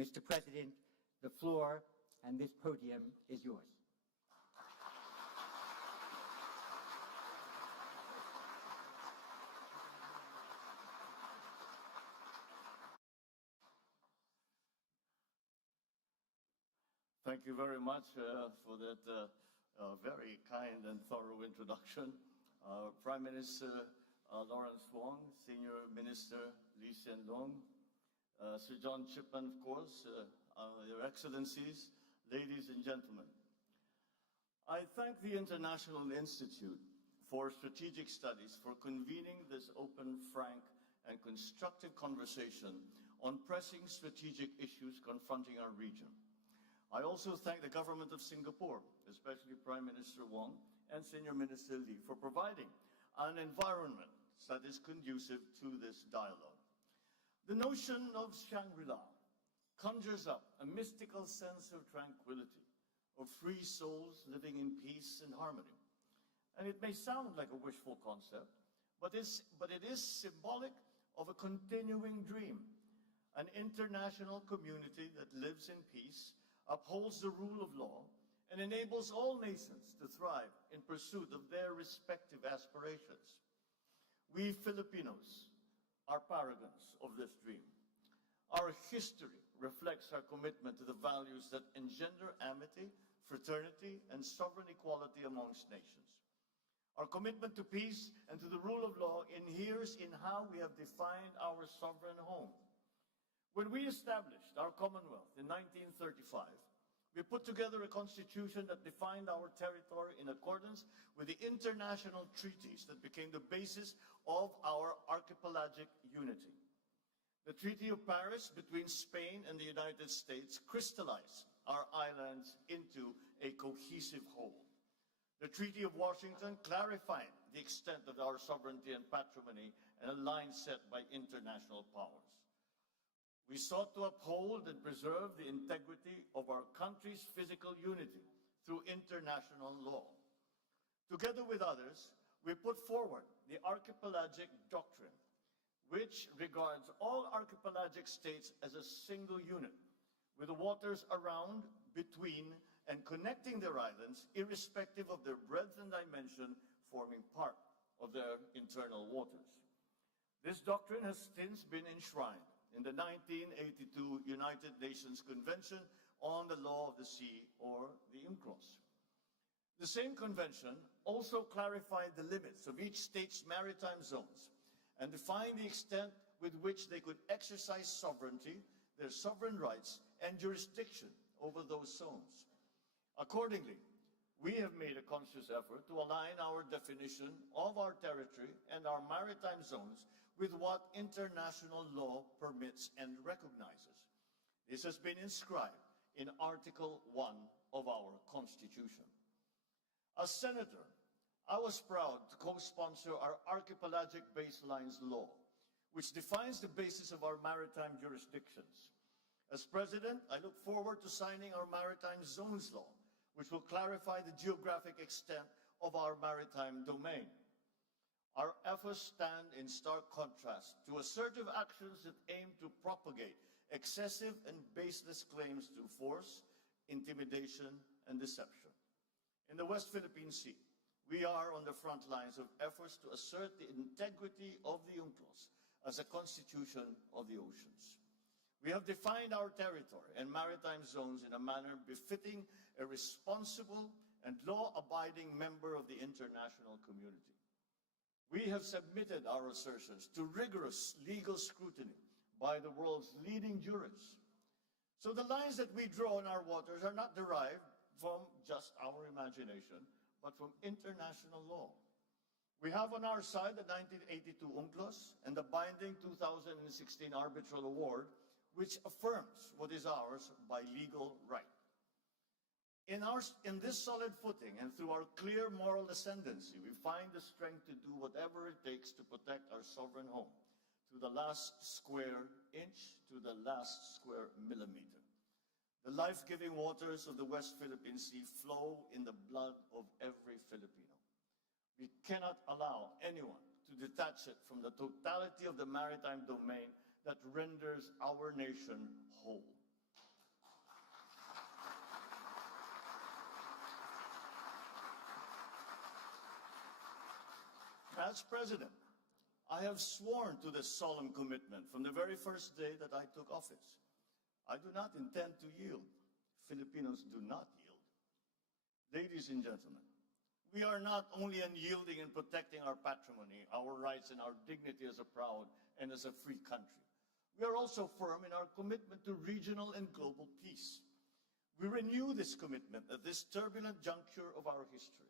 Mr. President, the floor and this podium is yours. Thank you very much for that very kind and thorough introduction. Prime Minister Lawrence Wong, Senior Minister Lee Hsien Loong, Sir John Chipman, of course, Your Excellencies, ladies and gentlemen. I thank the International Institute for Strategic Studies for convening this open, frank, and constructive conversation on pressing strategic issues confronting our region. I also thank the government of Singapore, especially Prime Minister Wong and Senior Minister Lee, for providing an environment that is conducive to this dialogue. The notion of Shangri-La conjures up a mystical sense of tranquility, of free souls living in peace and harmony. And it may sound like a wishful concept, but it is symbolic of a continuing dream, an international community that lives in peace, upholds the rule of law, and enables all nations to thrive in pursuit of their respective aspirations. We Filipinos are paragons of this dream. Our history reflects our commitment to the values that engender amity, fraternity, and sovereign equality amongst nations. Our commitment to peace and to the rule of law inheres in how we have defined our sovereign home. When we established our Commonwealth in 1935, we put together a constitution that defined our territory in accordance with the international treaties that became the basis of our archipelagic unity. The Treaty of Paris between Spain and the United States crystallized our islands into a cohesive whole. The Treaty of Washington clarified the extent of our sovereignty and patrimony and a line set by international powers. We sought to uphold and preserve the integrity of our country's physical unity through international law. Together with others, we put forward the Archipelagic Doctrine, which regards all archipelagic states as a single unit, with the waters around, between, and connecting their islands, irrespective of their breadth and dimension, forming part of their internal waters. This doctrine has since been enshrined in the 1982 United Nations Convention on the Law of the Sea, or the UNCLOS. The same convention also clarified the limits of each state's maritime zones and defined the extent with which they could exercise sovereignty, their sovereign rights, and jurisdiction over those zones. Accordingly, we have made a conscious effort to align our definition of our territory and our maritime zones with what international law permits and recognizes. This has been inscribed in Article 1 of our Constitution. As Senator, I was proud to co-sponsor our Archipelagic Baselines Law, which defines the basis of our maritime jurisdictions. As President, I look forward to signing our Maritime Zones Law, which will clarify the geographic extent of our maritime domain. Our efforts stand in stark contrast to assertive actions that aim to propagate excessive and baseless claims through force, intimidation, and deception. In the West Philippine Sea, we are on the front lines of efforts to assert the integrity of the UNCLOS as a constitution of the oceans. We have defined our territory and maritime zones in a manner befitting a responsible and law-abiding member of the international community. We have submitted our assertions to rigorous legal scrutiny by the world's leading jurists. So the lines that we draw in our waters are not derived from just our imagination, but from international law. We have on our side the 1982 UNCLOS and the binding 2016 Arbitral Award, which affirms what is ours by legal right. In this solid footing and through our clear moral ascendancy, we find the strength to do whatever it takes to protect our sovereign home, to the last square inch, to the last square millimeter. The life-giving waters of the West Philippine Sea flow in the blood of every Filipino. We cannot allow anyone to detach it from the totality of the maritime domain that renders our nation whole. As president, I have sworn to this solemn commitment from the very first day that I took office. I do not intend to yield. Filipinos do not yield. Ladies and gentlemen, we are not only unyielding in protecting our patrimony, our rights, and our dignity as a proud and as a free country. We are also firm in our commitment to regional and global peace. We renew this commitment at this turbulent juncture of our history.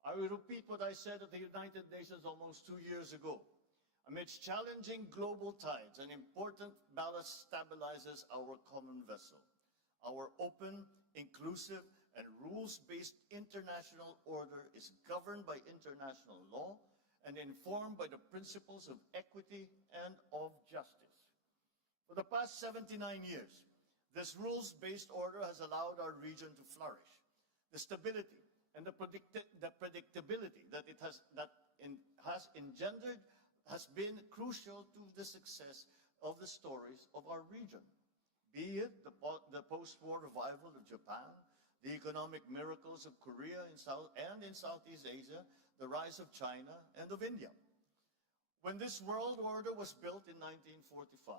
I will repeat what I said at the United Nations almost 2 years ago. Amidst challenging global tides, an important ballast stabilizes our common vessel. Our open, inclusive, and rules-based international order is governed by international law and informed by the principles of equity and of justice. For the past 79 years, this rules-based order has allowed our region to flourish. The stability and the predictability that it has engendered has been crucial to the success of the stories of our region, be it the post-war revival of Japan, the economic miracles of Korea in Southeast Asia, the rise of China and of India. When this world order was built in 1945,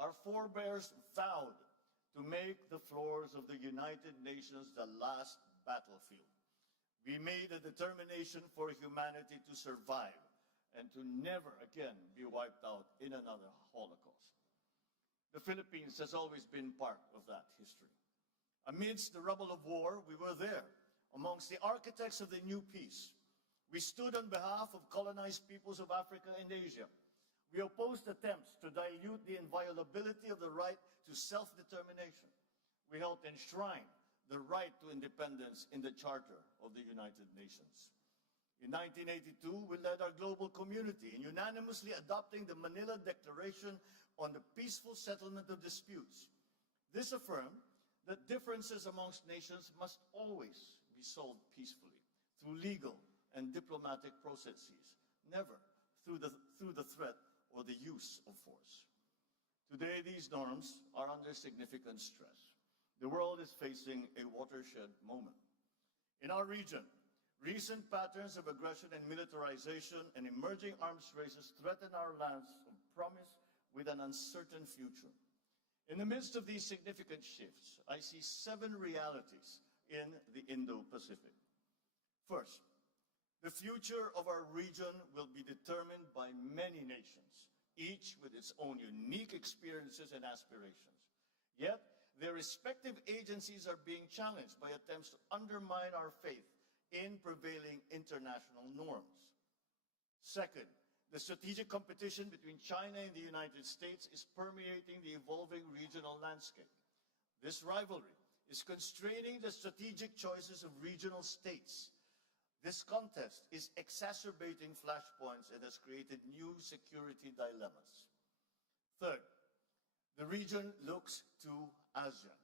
our forebears vowed to make the floors of the United Nations the last battlefield. We made a determination for humanity to survive and to never again be wiped out in another Holocaust. The Philippines has always been part of that history. Amidst the rubble of war, we were there, amongst the architects of the new peace. We stood on behalf of colonized peoples of Africa and Asia. We opposed attempts to dilute the inviolability of the right to self-determination. We helped enshrine the right to independence in the Charter of the United Nations. In 1982, we led our global community in unanimously adopting the Manila Declaration on the peaceful settlement of disputes. This affirmed that differences amongst nations must always be solved peacefully through legal and diplomatic processes, never through the threat or the use of force. Today, these norms are under significant stress. The world is facing a watershed moment. In our region, recent patterns of aggression and militarization and emerging arms races threaten our lands of promise with an uncertain future. In the midst of these significant shifts, I see 7 realities in the Indo-Pacific. First, the future of our region will be determined by many nations, each with its own unique experiences and aspirations. Yet, their respective agencies are being challenged by attempts to undermine our faith in prevailing international norms. Second, the strategic competition between China and the United States is permeating the evolving regional landscape. This rivalry is constraining the strategic choices of regional states. This contest is exacerbating flashpoints and has created new security dilemmas. Third, the region looks to ASEAN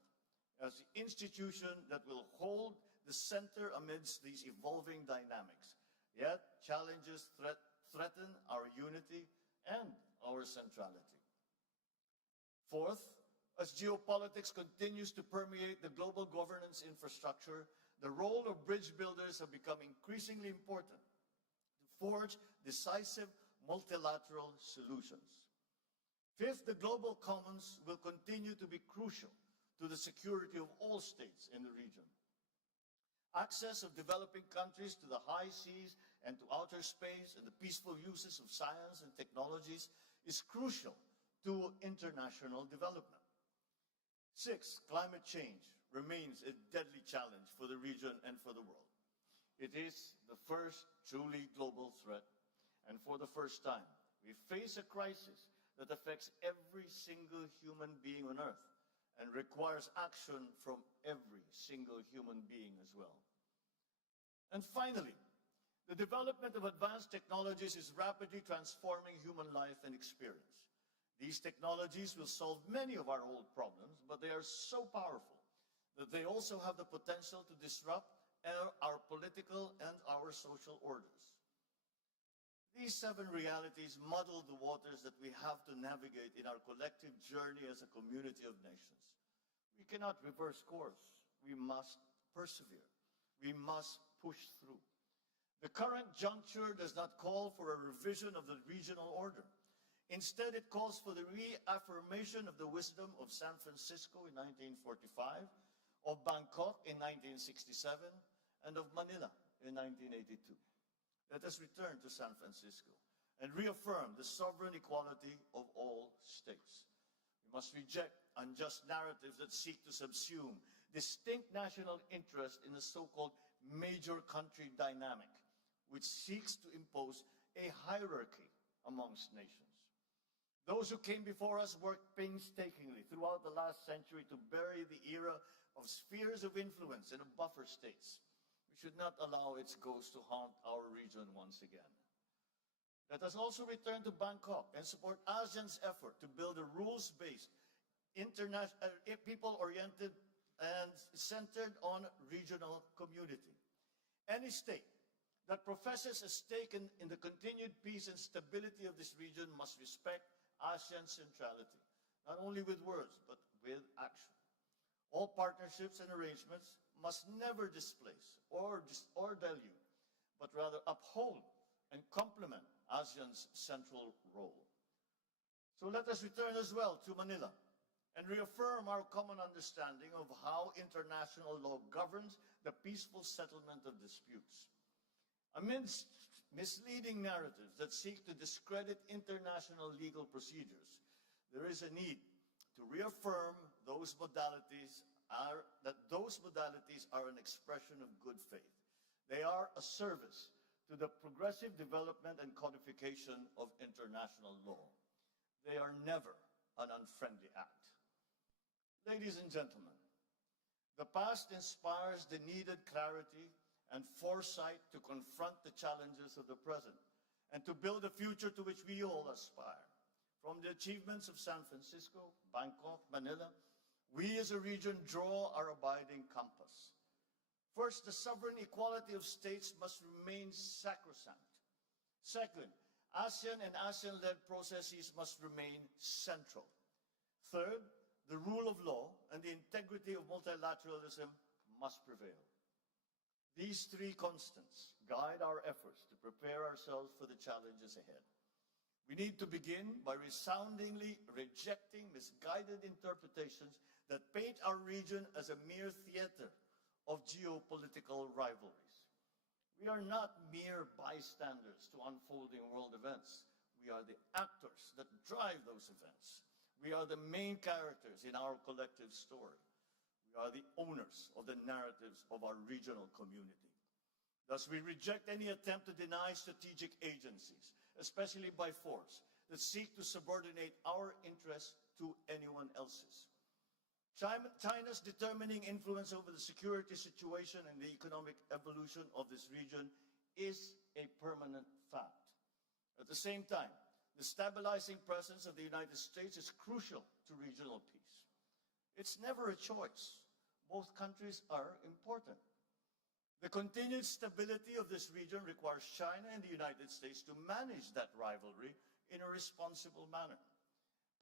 as the institution that will hold the center amidst these evolving dynamics. Yet, challenges threaten our unity and our centrality. Fourth, as geopolitics continues to permeate the global governance infrastructure, the role of bridge builders have become increasingly important to forge decisive multilateral solutions. Fifth, the global commons will continue to be crucial to the security of all states in the region. Access of developing countries to the high seas and to outer space and the peaceful uses of science and technologies is crucial to international development. Sixth, climate change remains a deadly challenge for the region and for the world. It is the first truly global threat, and for the first time, we face a crisis that affects every single human being on Earth and requires action from every single human being as well. And finally, the development of advanced technologies is rapidly transforming human life and experience. These technologies will solve many of our old problems, but they are so powerful that they also have the potential to disrupt our political and our social orders. These 7 realities muddle the waters that we have to navigate in our collective journey as a community of nations. We cannot reverse course. We must persevere. We must push through. The current juncture does not call for a revision of the regional order. Instead, it calls for the reaffirmation of the wisdom of San Francisco in 1945, of Bangkok in 1967, and of Manila in 1982. Let us return to San Francisco and reaffirm the sovereign equality of all states. We must reject unjust narratives that seek to subsume distinct national interest in the so-called major country dynamic, which seeks to impose a hierarchy amongst nations. Those who came before us worked painstakingly throughout the last century to bury the era of spheres of influence and of buffer states. We should not allow its ghost to haunt our region once again. Let us also return to Bangkok and support ASEAN's effort to build a rules-based, people-oriented, and centered on regional community. Any state that professes a stake in the continued peace and stability of this region must respect ASEAN centrality, not only with words, but with action. All partnerships and arrangements must never displace or dilute, but rather uphold and complement ASEAN's central role. So let us return as well to Manila and reaffirm our common understanding of how international law governs the peaceful settlement of disputes. Amidst misleading narratives that seek to discredit international legal procedures, there is a need to reaffirm that those modalities are an expression of good faith. They are a service to the progressive development and codification of international law. They are never an unfriendly act. Ladies and gentlemen, the past inspires the needed clarity and foresight to confront the challenges of the present and to build a future to which we all aspire. From the achievements of San Francisco, Bangkok, Manila, we as a region draw our abiding compass. First, the sovereign equality of states must remain sacrosanct. Second, ASEAN and ASEAN-led processes must remain central. Third, the rule of law and the integrity of multilateralism must prevail. These three constants guide our efforts to prepare ourselves for the challenges ahead. We need to begin by resoundingly rejecting misguided interpretations that paint our region as a mere theater of geopolitical rivalries. We are not mere bystanders to unfolding world events. We are the actors that drive those events. We are the main characters in our collective story. We are the owners of the narratives of our regional community. Thus, we reject any attempt to deny strategic agencies, especially by force, that seek to subordinate our interests to anyone else's. China's determining influence over the security situation and the economic evolution of this region is a permanent fact. At the same time, the stabilizing presence of the United States is crucial to regional peace. It's never a choice. Both countries are important. The continued stability of this region requires China and the United States to manage that rivalry in a responsible manner.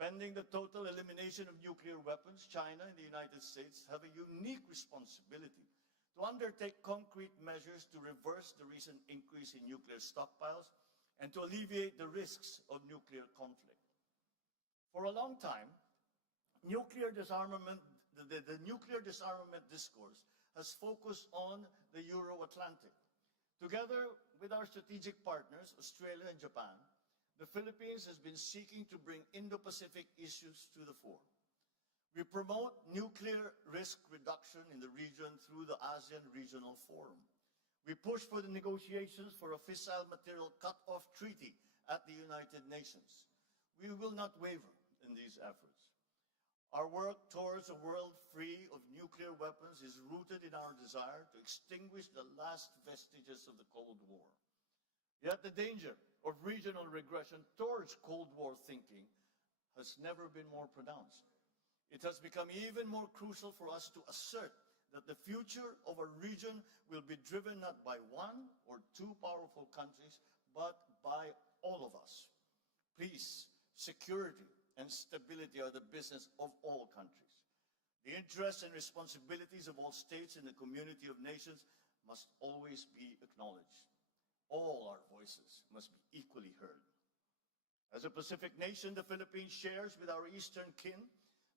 Pending the total elimination of nuclear weapons, China and the United States have a unique responsibility to undertake concrete measures to reverse the recent increase in nuclear stockpiles and to alleviate the risks of nuclear conflict. For a long time, the nuclear disarmament discourse has focused on the Euro-Atlantic. Together with our strategic partners, Australia and Japan, the Philippines has been seeking to bring Indo-Pacific issues to the fore. We promote nuclear risk reduction in the region through the ASEAN Regional Forum. We push for the negotiations for a fissile material cut-off treaty at the United Nations. We will not waver in these efforts. Our work towards a world free of nuclear weapons is rooted in our desire to extinguish the last vestiges of the Cold War. Yet the danger of regional regression towards Cold War thinking has never been more pronounced. It has become even more crucial for us to assert that the future of a region will be driven not by one or two powerful countries, but by all of us. Peace, security, and stability are the business of all countries. The interests and responsibilities of all states in the community of nations must always be acknowledged. all our voices must be equally heard. As a Pacific nation, the Philippines shares with our eastern kin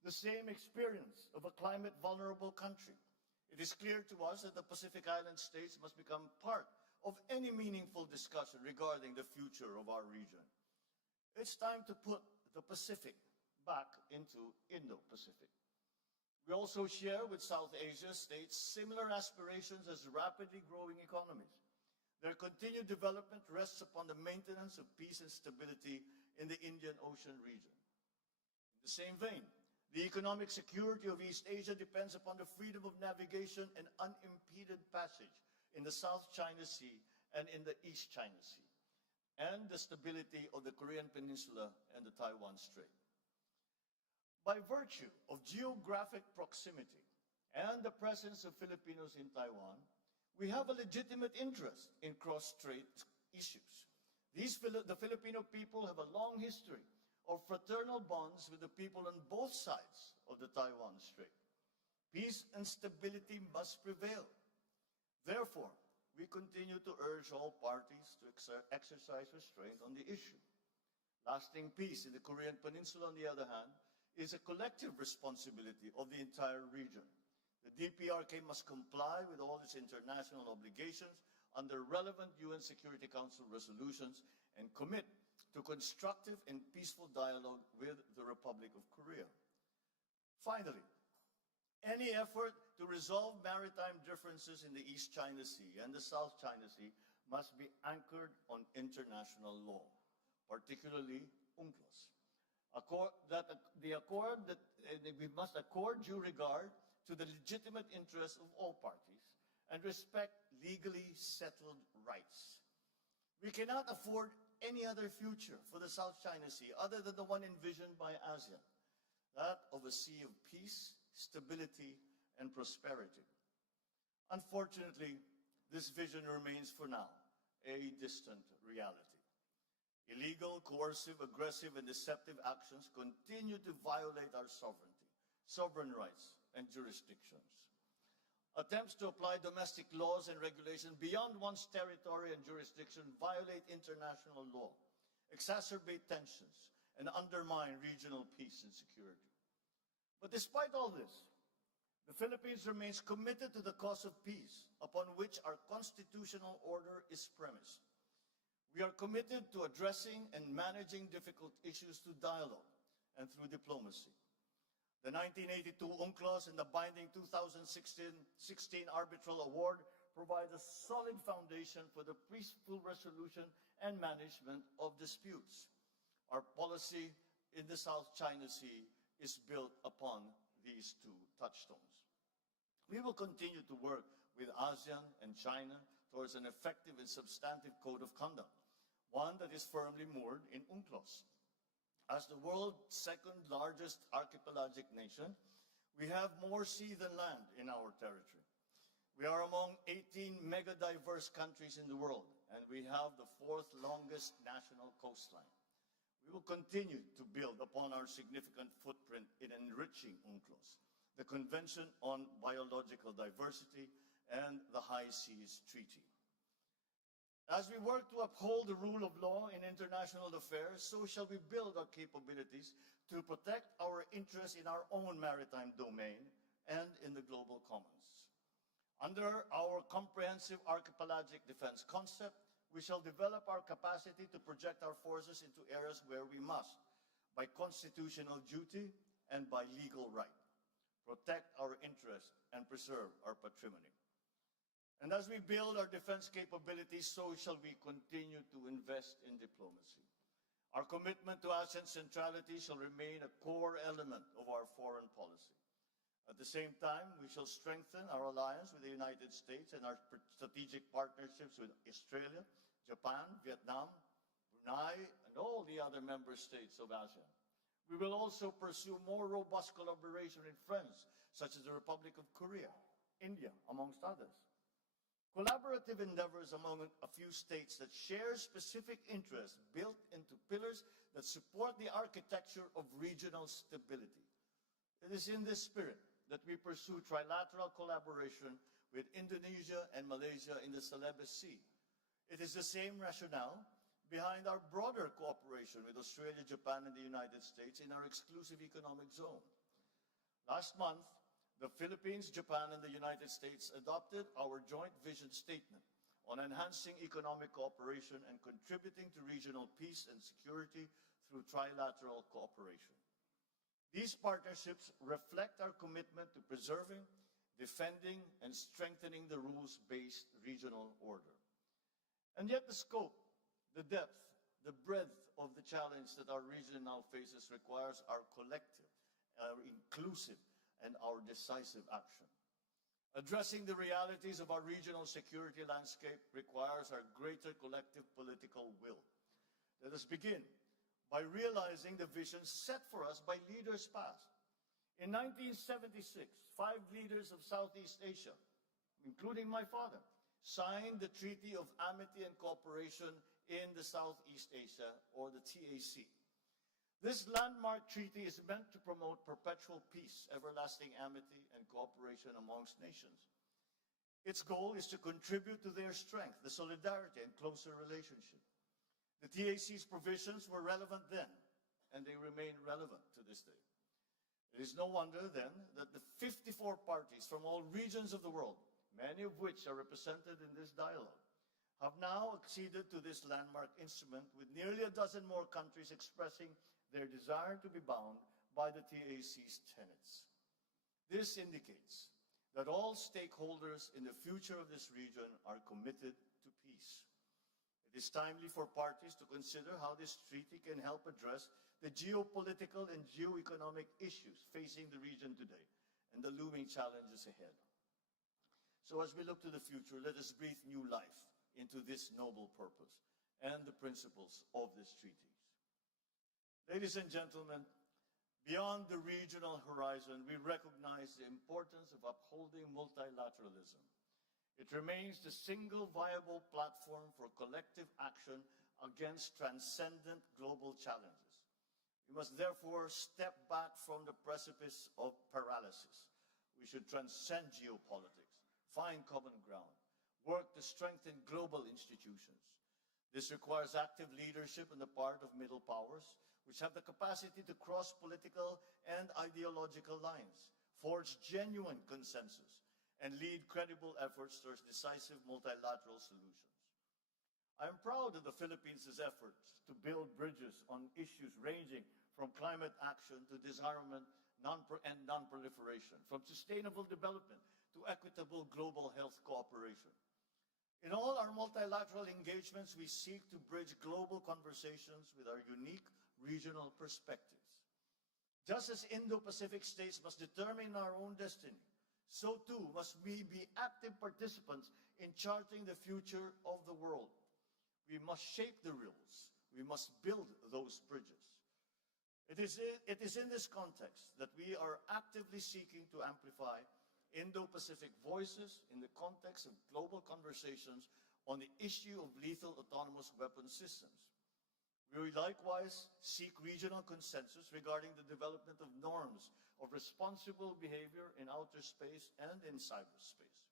the same experience of a climate-vulnerable country. It is clear to us that the Pacific Island states must become part of any meaningful discussion regarding the future of our region. It's time to put the Pacific back into Indo-Pacific. We also share with South Asia states similar aspirations as rapidly growing economies. Their continued development rests upon the maintenance of peace and stability in the Indian Ocean region. In the same vein, the economic security of East Asia depends upon the freedom of navigation and unimpeded passage in the South China Sea and in the East China Sea, and the stability of the Korean Peninsula and the Taiwan Strait. By virtue of geographic proximity and the presence of Filipinos in Taiwan, we have a legitimate interest in cross-strait issues. The Filipino people have a long history of fraternal bonds with the people on both sides of the Taiwan Strait. Peace and stability must prevail. Therefore, we continue to urge all parties to exercise restraint on the issue. Lasting peace in the Korean Peninsula, on the other hand, is a collective responsibility of the entire region. The DPRK must comply with all its international obligations under relevant UN Security Council resolutions and commit to constructive and peaceful dialogue with the Republic of Korea. Finally, any effort to resolve maritime differences in the East China Sea and the South China Sea must be anchored on international law, particularly UNCLOS. We must accord due regard to the legitimate interests of all parties and respect legally settled rights. We cannot afford any other future for the South China Sea other than the one envisioned by ASEAN, that of a sea of peace, stability, and prosperity. Unfortunately, this vision remains for now a distant reality. Illegal, coercive, aggressive, and deceptive actions continue to violate our sovereignty, sovereign rights, and jurisdictions. Attempts to apply domestic laws and regulations beyond one's territory and jurisdiction violate international law, exacerbate tensions, and undermine regional peace and security. But despite all this, the Philippines remains committed to the cause of peace, upon which our constitutional order is premised. We are committed to addressing and managing difficult issues through dialogue and through diplomacy. The 1982 UNCLOS and the binding 2016 arbitral award provide a solid foundation for the peaceful resolution and management of disputes. Our policy in the South China Sea is built upon these two touchstones. We will continue to work with ASEAN and China towards an effective and substantive code of conduct, one that is firmly moored in UNCLOS. As the world's second largest archipelagic nation, we have more sea than land in our territory. We are among 18 mega-diverse countries in the world, and we have the fourth longest national coastline. We will continue to build upon our significant footprint in enriching UNCLOS, the Convention on Biological Diversity, and the High Seas Treaty. As we work to uphold the rule of law in international affairs, so shall we build our capabilities to protect our interests in our own maritime domain and in the global commons. Under our comprehensive archipelagic defense concept, we shall develop our capacity to project our forces into areas where we must, by constitutional duty and by legal right, protect our interests and preserve our patrimony. And as we build our defense capabilities, so shall we continue to invest in diplomacy. Our commitment to ASEAN centrality shall remain a core element of our foreign policy. At the same time, we shall strengthen our alliance with the United States and our strategic partnerships with Australia, Japan, Vietnam, Brunei, and all the other member states of ASEAN. We will also pursue more robust collaboration with friends, such as the Republic of Korea, India, amongst others. Collaborative endeavors among a few states that share specific interests built into pillars that support the architecture of regional stability. It is in this spirit that we pursue trilateral collaboration with Indonesia and Malaysia in the Celebes Sea, It is the same rationale behind our broader cooperation with Australia, Japan, and the United States in our exclusive economic zone. Last month, the Philippines, Japan, and the United States adopted our joint vision statement on enhancing economic cooperation and contributing to regional peace and security through trilateral cooperation. These partnerships reflect our commitment to preserving, defending, and strengthening the rules-based regional order. And yet the scope, the depth, the breadth of the challenge that our region now faces requires our collective, our inclusive, and our decisive action. Addressing the realities of our regional security landscape requires our greater collective political will. Let us begin by realizing the vision set for us by leaders past. In 1976, 5 leaders of Southeast Asia, including my father, signed the Treaty of Amity and Cooperation in the Southeast Asia, or the TAC. This landmark treaty is meant to promote perpetual peace, everlasting amity, and cooperation amongst nations. Its goal is to contribute to their strength, the solidarity, and closer relationship. The TAC's provisions were relevant then, and they remain relevant to this day. It is no wonder, then, that the 54 parties from all regions of the world, many of which are represented in this dialogue, have now acceded to this landmark instrument, with nearly a dozen more countries expressing their desire to be bound by the TAC's tenets. This indicates that all stakeholders in the future of this region are committed to peace. It is timely for parties to consider how this treaty can help address the geopolitical and geoeconomic issues facing the region today and the looming challenges ahead. So as we look to the future, let us breathe new life into this noble purpose and the principles of this treaty. Ladies and gentlemen, beyond the regional horizon, we recognize the importance of upholding multilateralism. It remains the single viable platform for collective action against transcendent global challenges. We must therefore step back from the precipice of paralysis. We should transcend geopolitics, find common ground, work to strengthen global institutions. This requires active leadership on the part of middle powers, which have the capacity to cross political and ideological lines, forge genuine consensus, and lead credible efforts towards decisive multilateral solutions. I am proud of the Philippines' efforts to build bridges on issues ranging from climate action to disarmament and non-proliferation, from sustainable development to equitable global health cooperation. In all our multilateral engagements, we seek to bridge global conversations with our unique regional perspectives. Just as Indo-Pacific states must determine our own destiny, so too must we be active participants in charting the future of the world. We must shape the rules. We must build those bridges. It is in this context that we are actively seeking to amplify Indo-Pacific voices in the context of global conversations on the issue of lethal autonomous weapon systems. We likewise seek regional consensus regarding the development of norms of responsible behavior in outer space and in cyberspace.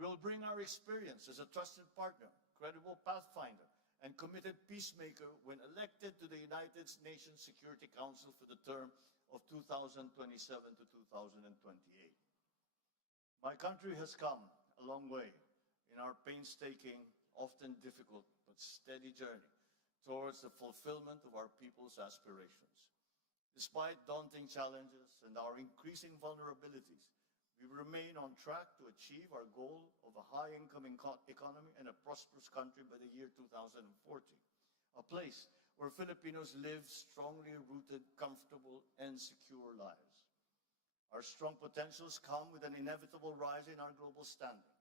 We will bring our experience as a trusted partner, credible pathfinder, and committed peacemaker when elected to the United Nations Security Council for the term of 2027 to 2028. My country has come a long way in our painstaking, often difficult, but steady journey towards the fulfillment of our people's aspirations. Despite daunting challenges and our increasing vulnerabilities, we remain on track to achieve our goal of a high-income economy and a prosperous country by the year 2040, a place where Filipinos live strongly rooted, comfortable, and secure lives. Our strong potentials come with an inevitable rise in our global standing.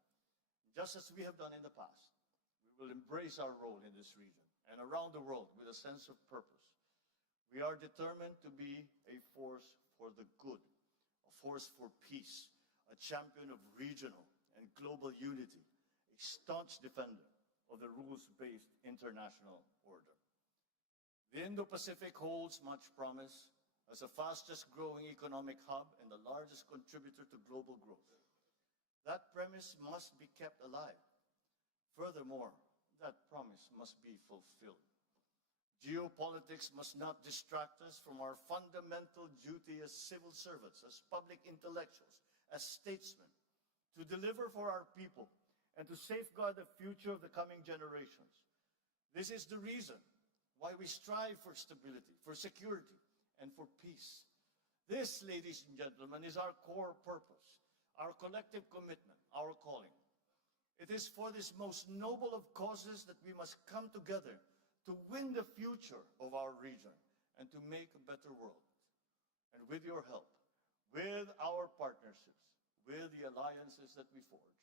Just as we have done in the past, we will embrace our role in this region and around the world with a sense of purpose. We are determined to be a force for the good, a force for peace, a champion of regional and global unity, a staunch defender of the rules-based international order. The Indo-Pacific holds much promise as the fastest-growing economic hub and the largest contributor to global growth. That premise must be kept alive. Furthermore, that promise must be fulfilled. Geopolitics must not distract us from our fundamental duty as civil servants, as public intellectuals, as statesmen, to deliver for our people and to safeguard the future of the coming generations. This is the reason why we strive for stability, for security, and for peace. This, ladies and gentlemen, is our core purpose, our collective commitment, our calling. It is for this most noble of causes that we must come together to win the future of our region and to make a better world. And with your help, with our partnerships, with the alliances that we forge,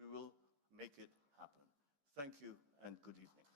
we will make it happen. Thank you and good evening.